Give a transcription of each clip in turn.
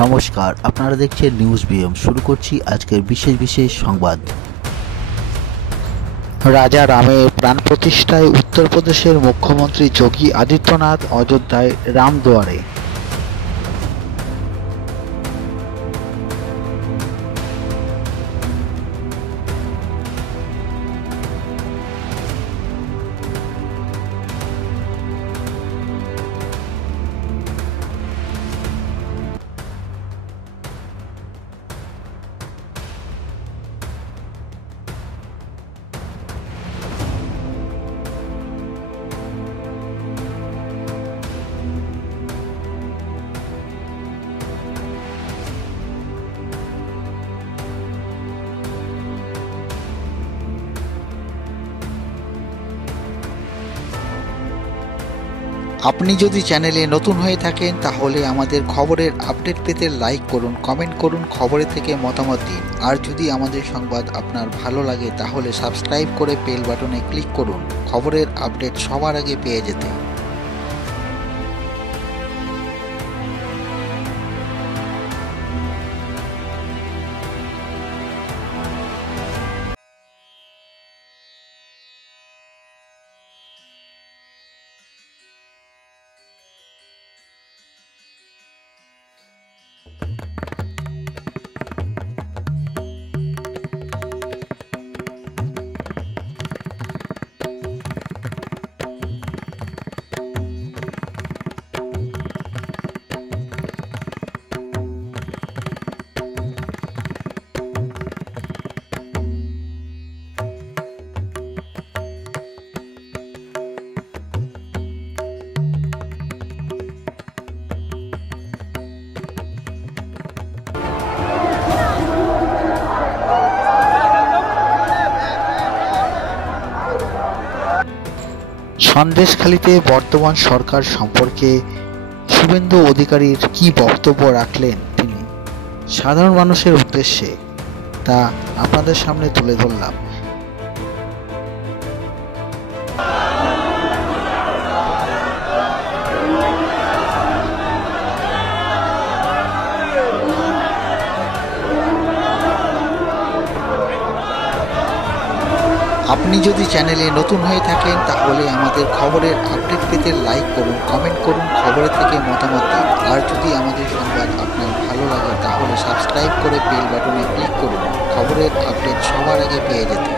নমস্কার, আপনারা দেখছেন নিউজ বিএম। শুরু করছি আজকের বিশেষ সংবাদ। রাজা রামের প্রাণ প্রতিষ্ঠায় উত্তরপ্রদেশের মুখ্যমন্ত্রী যোগী আদিত্যনাথ অযোধ্যায় রামদুয়ারে। আপনি যদি চ্যানেলে নতুন হয়ে থাকেন তাহলে আমাদের খবরের আপডেট পেতে লাইক করুন, কমেন্ট করুন, খবরে থেকে মতামত দিন। আর যদি আমাদের সংবাদ আপনার ভালো লাগে তাহলে সাবস্ক্রাইব করে বেল বাটনে ক্লিক করুন খবরের আপডেট সবার আগে পেয়ে যেতে। সন্দেশখালীতে বর্তমান সরকার সম্পর্কে শুভেন্দু অধিকারীর কি বক্তব্য রাখলেন তিনি সাধারণ মানুষের উদ্দেশ্যে, তা আপনাদের সামনে তুলে ধরলাম। আপনি যদি চ্যানেলে নতুন হয়ে থাকেন তাহলে আমাদের খবরের আপডেট পেতে লাইক করুন, কমেন্ট করুন, খবরে থেকে মতামত দিন। আর যদি আমাদের সংবাদ আপনার ভালো লাগে তাহলে সাবস্ক্রাইব করে বেল বাটনে ক্লিক করুন খবরের আপডেট সবার আগে পেয়ে যেতে।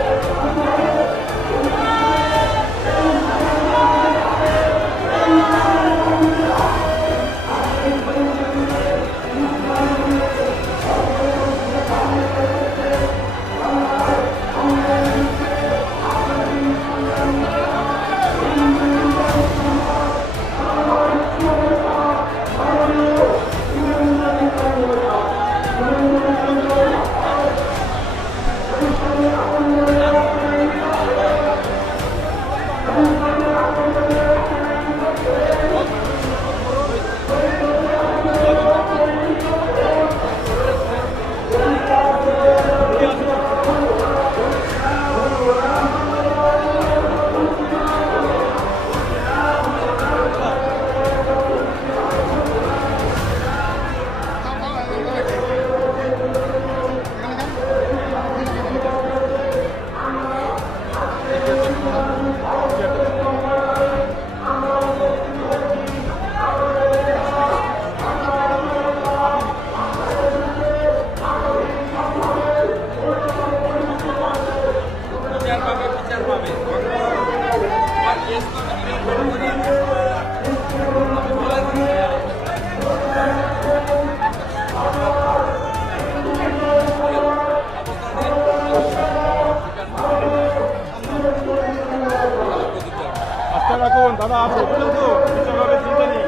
দাদা আপনি বলুন তো বিচার হবে, চিন্তা নেই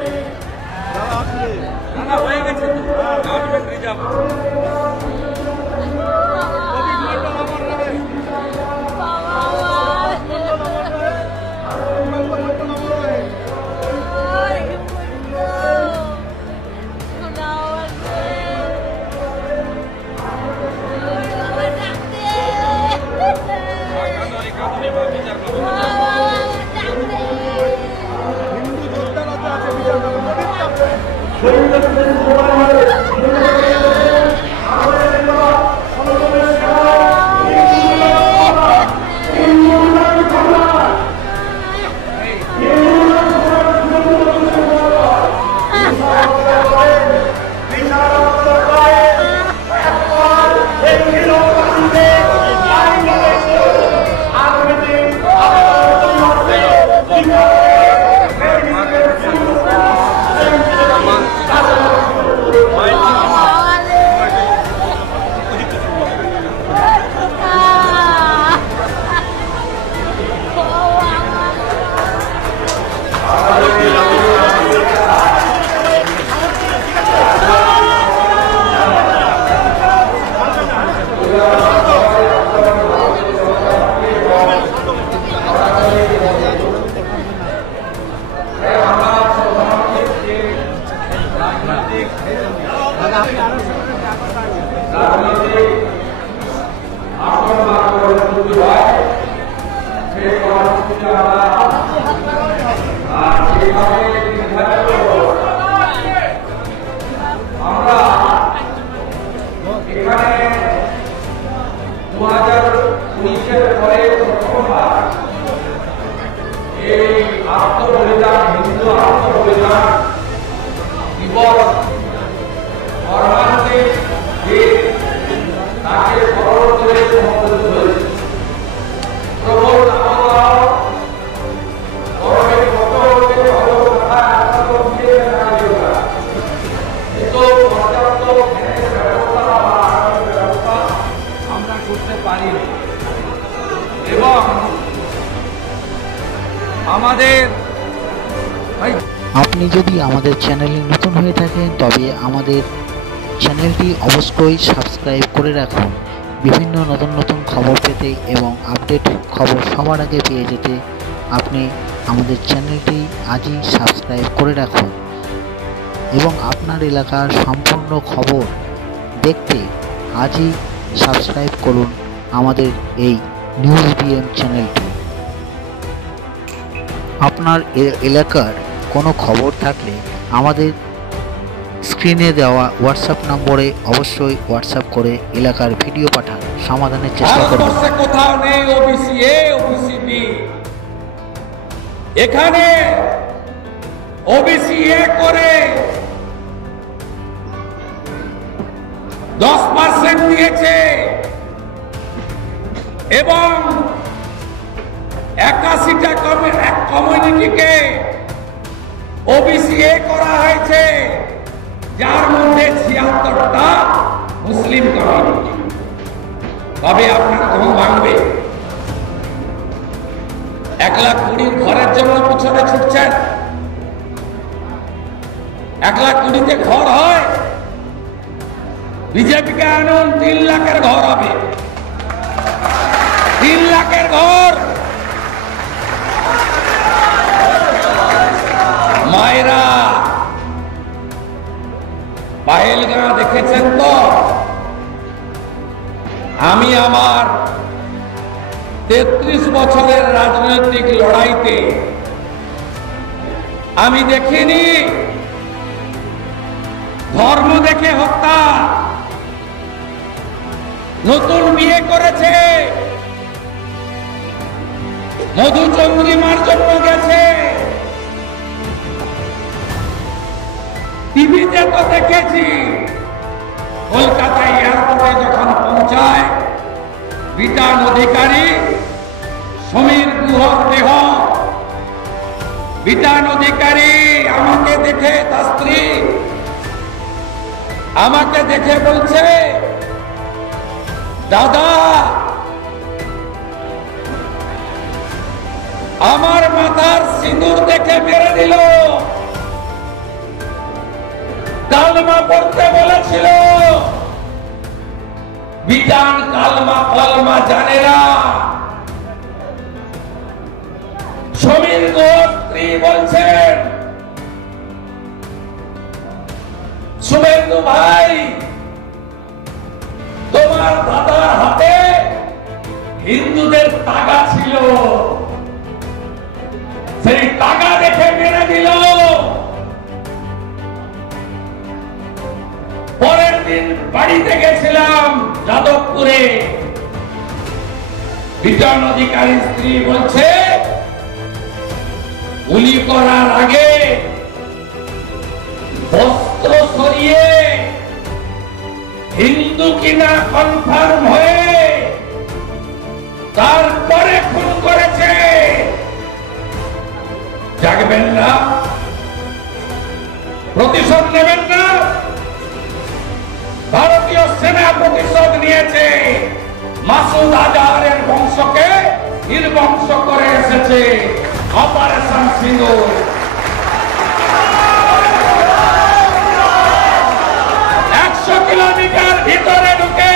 দাদা, আপনি দাদা হয়ে গেছে তো গভর্নমেন্ট রিজার্ভ হিন্দু যোদ্ধারা আছে বিচার আমরা এখানে 2019-এর পরে প্রথমবার এই আত্মবলিদান, হিন্দু আত্মবলিদান দিবস মর্মান্তিক দিন তাকে স্মরণ করে সমবেত হয়েছে। প্রবল আবহাওয়া, গরমের কঠোরকে ভালো কথা এত দিয়ে না কিন্তু পর্যাপ্ত গ্যাসের ব্যবস্থা বা আগামী ব্যবস্থা আমরা করতে পারিনি এবং আমাদের আপনি যদি আমাদের চ্যানেলে নতুন হয়ে থাকেন তবে আমাদের চ্যানেলটি অবশ্যই সাবস্ক্রাইব করে রাখুন। বিভিন্ন নতুন নতুন খবর পেতে এবং আপডেট খবর সবার আগে পেয়ে যেতে আপনি আমাদের চ্যানেলটি আজই সাবস্ক্রাইব করে রাখুন এবং আপনার এলাকার সম্পূর্ণ খবর দেখতে আজই সাবস্ক্রাইব করুন আমাদের এই নিউজ বিএম চ্যানেলটি। আপনার এলাকার কোনো খবর থাকলে আমাদের স্ক্রিনে দেওয়া হোয়াটসঅ্যাপ নম্বরে অবশ্যই হোয়াটসঅ্যাপ করে এলাকার ভিডিও পাঠান, সমাধানের চেষ্টা করুন। কোথাও নেই ওবিসি এ, ওবিসি বি। এখানে ওবিসি এ করে 10% দিয়েছে এবং 81টা কমিউনিটিকে ওবিসি এ করা হয়েছে, যার মধ্যে 76টা মুসলিম কমিউনিটি। তবে আপনার ঘুম ভাঙবে। 1,20,000 ঘরের জন্য পিছনে ছুটছেন। 1,20,000-তে ঘর হয়, বিজেপিকে আনুন 3 লাখের ঘর হবে। 3 লাখের ঘর। মায়েরা পাহেলগাঁ দেখেছেন তো? আমি আমার 33 বছরের রাজনৈতিক লড়াইতে আমি দেখিনি ধর্ম দেখে হত্যা। নতুন বিয়ে করেছে, মধুচন্দ্রিমার জন্য গেছে, টিভিতে তো দেখেছি। কলকাতা এয়ারপোর্টে যখন পৌঁছায়, বিটান অধিকারী, সমীর গুহর দেহ, বিটান অধিকারী আমাকে দেখে, তার স্ত্রী আমাকে দেখে বলছে, দাদা আমার মাথার সিঁদুর দেখে মেরে দিল, কালমা পড়তে বলেছিল। বিটান কালমা কলমা জানে না। সমীর ঘোষ স্ত্রী বলছেন, শুভেন্দু ভাই তোমার দাদার হাতে হিন্দুদের টাকা ছিল, সেই টাকা দেখে মেরে দিল। পরের দিন বাড়িতে গেছিলাম যাদবপুরে, বিজন অধিকারী স্ত্রী বলছে গুলি করার আগে বস্ত্র সরিয়ে হিন্দু কিনা কনফার্ম হয়ে তারপরে খুন করেছে। জাগবেন না? প্রতিশোধ নেবেন না? ভারতীয় সেনা প্রতিশোধ নিয়েছে। মাসুদ আজহারের বংশকে নির্বংশ করে এসেছে অপারেশন সিঁদুর। 100 কিলোমিটার ভিতরে ঢুকে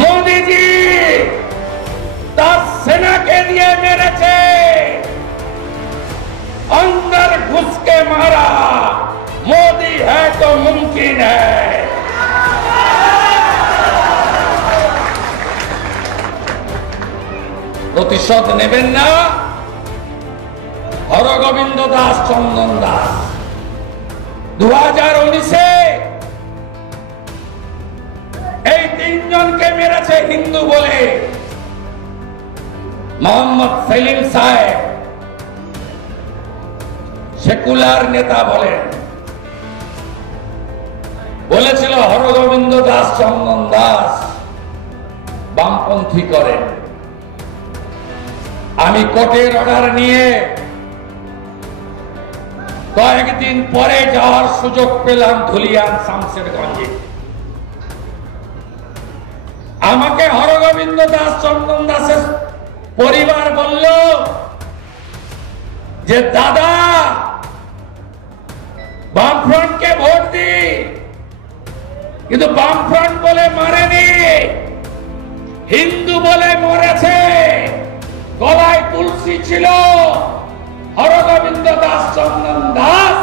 মোদীজি তার সেনাকে দিয়ে মেরেছে। अंदर घुस के मारा। मोदी है तो मुमकिन প্রতিশোধ নেবেন না হরগোবিন্দ দাস, চন্দন দাস। 2019-এ এই তিনজনকে মেরেছে হিন্দু বলে। মোহাম্মদ সেলিম সাহেব সেকুলার নেতা বলেন, বলেছিল হরগোবিন্দ দাস, চন্দন দাস বামপন্থী করেন। আমি কোর্টের অর্ডার নিয়ে কয়েকদিন পরে যাওয়ার সুযোগ পেলাম ধুলিয়ান শামশেরগঞ্জে। আমাকে হরগোবিন্দ দাস, চন্দন দাসের পরিবার বলল যে দাদা বামফ্রন্টকে ভোট দি, কিন্তু বামফ্রন্ট বলে মারেনি, হিন্দু বলে মরেছে। গলায় তুলসী ছিল। হরগোবিন্দ দাস, চন্দন দাস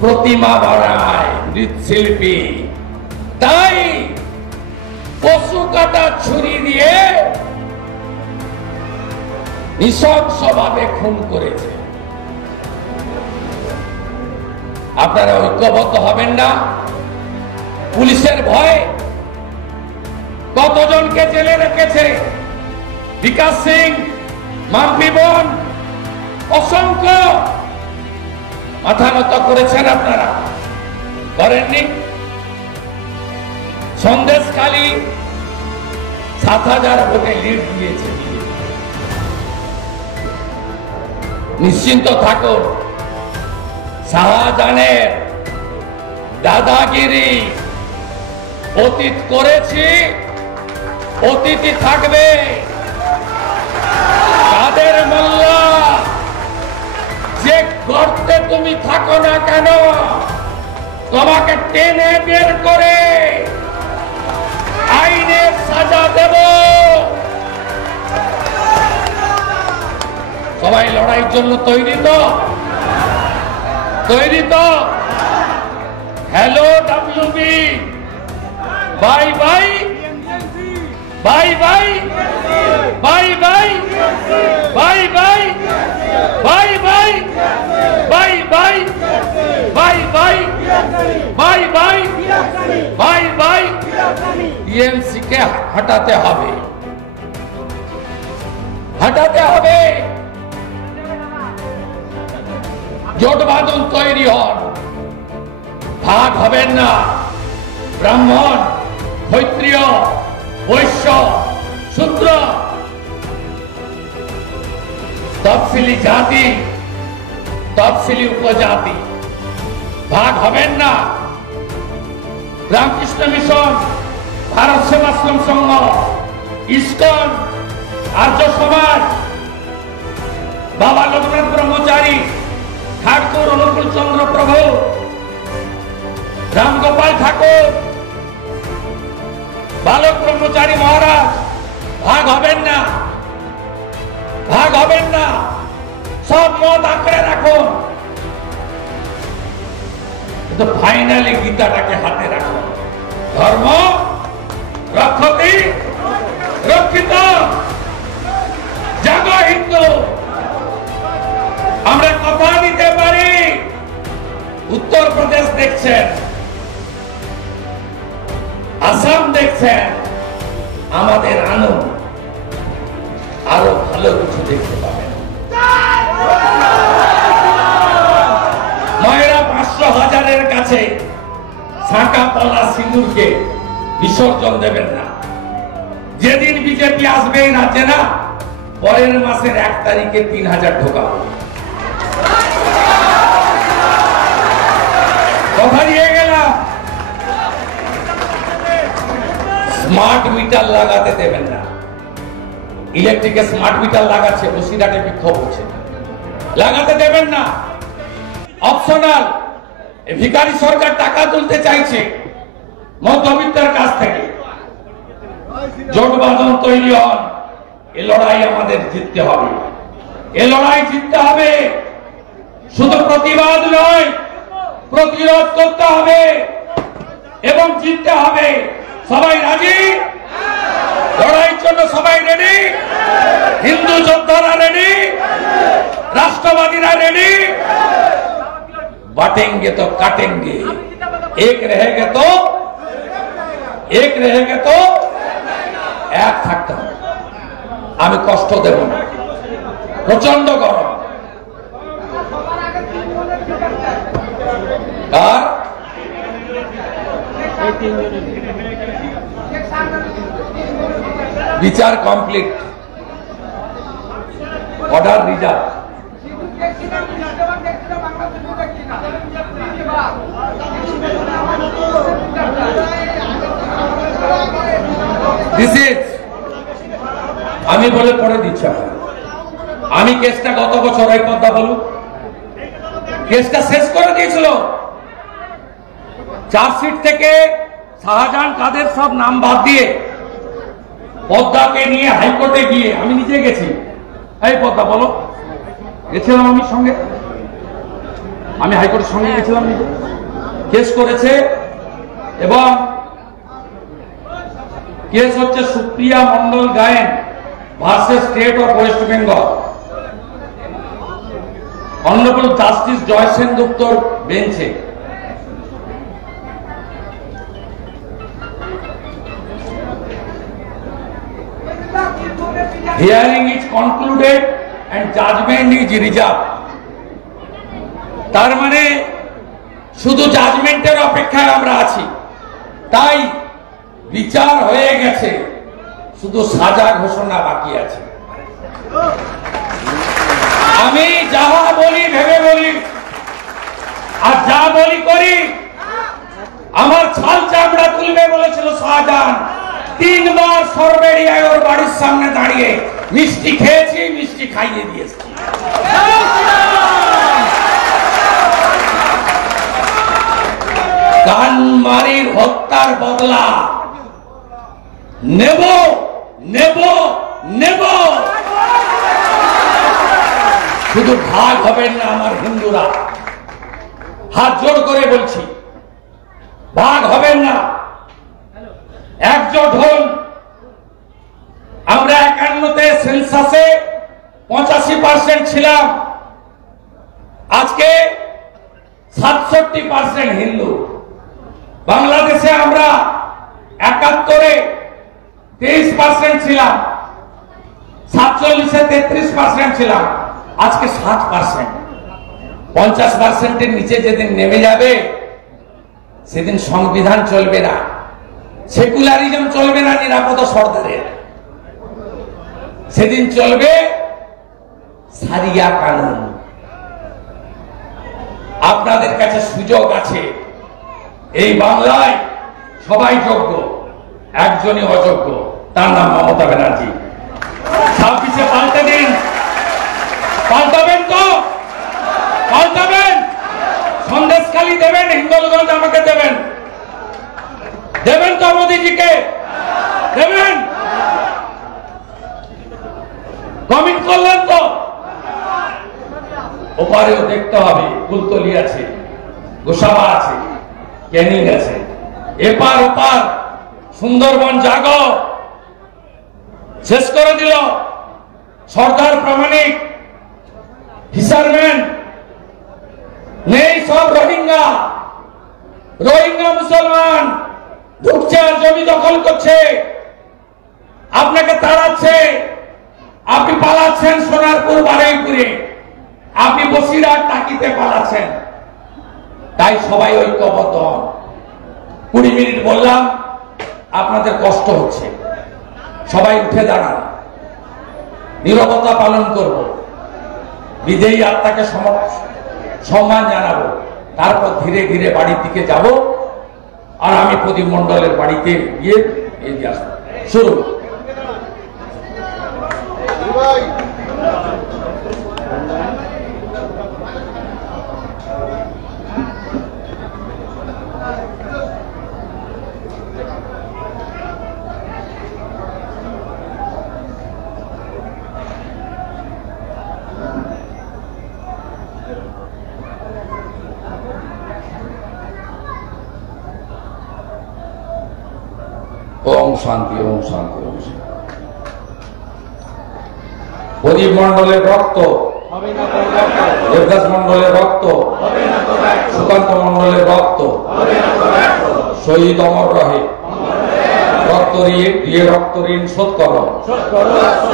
প্রতিমা বানায়, মৃৎশিল্পী। তাই পশু কাটা ছুরি দিয়ে নৃশংসভাবে খুন করেছে। আপনারা ঐক্যবদ্ধ হবেন না? পুলিশের ভয় কতজনকে জেলে রেখেছে? বিকাশ সিং, মাম্পি বোন, অসংখ্য। মাথা নত করেছেন আপনারা? করেননি? সন্দেশখালী 7,000 ভোটে লিড দিয়েছে। নিশ্চিন্ত থাকুন, শাহজাহানের দাদাগিরি অতীত করেছি, অতীতই থাকবে। কাদের মোল্লা, যে গর্তে তুমি থাকো না কেন, তোমাকে টেনে বের করে আইনের সাজা দেব। সবাই লড়াইয়ের জন্য তৈরি তো? তৈরি তো? Hello WB, bye bye, bye bye, bye bye, bye bye, bye bye, bye bye, bye bye, bye bye, bye bye. TMC কে হটাতে হবে, হটাতে হবে। জোট বাঁধন তৈরি হন, ভাগ হবেন না। ব্রাহ্মণ, ক্ষত্রিয়, বৈশ্য, শূদ্র, তফসিলি জাতি, তফসিলি উপজাতি, ভাগ হবেন না। রামকৃষ্ণ মিশন, ভারত সেবাশ্রম সংঘ, ইসকন, আর্য সমাজ, বাবা লোকনাথ ব্রহ্মচারী, ঠাকুর অনুকূল চন্দ্র প্রভু, রামগোপাল ঠাকুর, বালক ব্রহ্মচারী মহারাজ, ভাগ হবেন না, ভাগ হবেন না। সব মত আঁকড়ে রাখুন, কিন্তু ফাইনালি গীতাটাকে হাতে রাখুন। ধর্ম রক্ষতি রক্ষিত, জাগো হিন্দু। আমরা কথা দিতে পারি। উত্তরপ্রদেশ দেখছেন, আসাম দেখছেন, আমাদের আনন্দ আরো ভালো কিছু দেখতে পাবেন। ময়রা 500,000-এর কাছে শাঁকা পলা সিঁদুরকে বিসর্জন দেবেন না। যেদিন বিজেপি আসবে এই রাজ্যে না, পরের মাসের 1 তারিখে 3,000 ঢোকাবো। কথা দিয়ে গেলাম। স্মার্ট মিটার লাগাতে দেবেন না। ইলেকট্রিকে স্মার্ট মিটার লাগাচ্ছে, বসিরহাটে বিক্ষোভ হচ্ছে, লাগাতে দেবেন না। অপশনাল। ভিখারি সরকার টাকা তুলতে চাইছে মধ্যবিত্তের কাছ থেকে। জোট বাঁধন তৈরি হন। এ লড়াই আমাদের জিততে হবে, এ লড়াই জিততে হবে। শুধু প্রতিবাদ নয়, প্রতিরোধ করতে হবে এবং জিততে হবে। সবাই রাজি? লড়াইয়ের জন্য সবাই রেডি? হিন্দু যোদ্ধারা রেডি? राष्ट्रवादीरा रेडी? बांटेंगे तो काटेंगे, एक रहेंगे तो एक থাকতে হবে। আমি কষ্ট দেব না, প্রচন্ড গরম। কার বিচার কমপ্লিট, অর্ডার রিজার্ভ। আমি বলে পড়ে দিচ্ছি, আমি কেসটা গত বছর এই পদ্মা বলুন কেসটা শেষ করে দিয়েছিল। চার্জশিট থেকে শাহজাহান কাদের সব নাম বাদ দিয়ে পদ্মাকে নিয়ে হাইকোর্টে গিয়ে আমি নিজে গেছি। এই পদ্মা বলো, গেছিলাম আমি সঙ্গে, আমি হাইকোর্টের সঙ্গে গেছিলাম, নিজে কেস করেছে। এবং কেস হচ্ছে Supriya Mondal Gayen versus state of West Bengal. Honourable justice Joy সেনগুপ্তর বেঞ্চে। Hearing is concluded and judgment is reserved। তার মানে শুধু জাজমেন্টের অপেক্ষায় আমরা আছি, তাই বিচার হয়ে গেছে, শুধু সাজা ঘোষণা বাকি আছে। আমি যাহা বলি ভেবে বলি, আর যা বলি করি। আমার ছাল চামড়া তুলবে বলেছিল শাহজাহান, 3 বার সরবেরিয়ায় ওর বাড়ির সামনে দাঁড়িয়ে মিষ্টি খেয়েছি, মিষ্টি খাইয়ে দিয়েছি। কানমারির হত্যার বদলা নেব নেব নেব। শুধু ভাগ হবেন না আমার হিন্দুরা, হাত জোড় করে বলছি, ভাগ হবেন না, একজোট হন। আমরা 51তে সেন্সাসে 85% ছিলাম, আজকে 67% হিন্দু। বাংলাদেশে আমরা 71-এ 23% ছিলাম, 47-এ 33% ছিলাম, আজকে 7%। 50%-এর নিচে যেদিন নেমে যাবে সেদিন সংবিধান চলবে না, সেকুলারিজম চলবে না নিরাপদ সরকারের, সেদিন চলবে সারিয়া কানুন। আপনাদের কাছে সুযোগ আছে, এই বাংলায় সবাই যোগ্য, একজনই অযোগ্য, তার নাম মমতা ব্যানার্জি। 26-এ পাল্টে দিন, পাল্টাবেন তো? পাল্টাবেন? সন্দেশখালি দেবেন, হিন্দুগঞ্জ আমাকে দেবেন, দেবেন তো? মোদীজিকে দেবেন? কমিট করলেন তো? ওপারেও দেখতে হবে, কুলতলি আছে, গোসাবা আছে, ক্যানিং আছে, এপার ওপার সুন্দরবন জাগো শেষ করে দিল। সরকার প্রামাণিক, ফিশারম্যান নেই, সব রোহিঙ্গা, রোহিঙ্গা মুসলমান ঢুকছে আর জমি দখল করছে, আপনাকে তাড়াচ্ছে, আপনি পালাচ্ছেন সোনারপুর বারুইপুরে, আপনি বসিরহাট টাকিতে পালাচ্ছেন। তাই সবাই ঐক্যবদ্ধ হন। 20 মিনিট বললাম, আপনাদের কষ্ট হচ্ছে, সবাই উঠে দাঁড়ান, নীরবতা পালন করব, বিদেয়ী আত্মাকে সম্মান জানাবো, তারপর ধীরে ধীরে বাড়ির দিকে যাব। আর আমি প্রদীপ মণ্ডলের বাড়িতে গিয়ে এগিয়ে আসবো। শুরু। ওম শান্তি, ওম শান্তি, ওম শান্তি। প্রদীপ মন্ডলের রক্ত, দেবদাস মন্ডলের রক্ত, সুকান্ত মন্ডলের রক্ত শহীদ অমর রহে। রক্ত দিয়ে রক্ত ঋণ শোধ করো।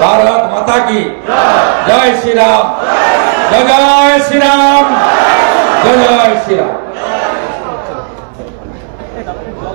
ভারত মাতা কি জয় শ্রীরাম, জয় জয় শ্রীরাম, জয় জয় শ্রীরাম।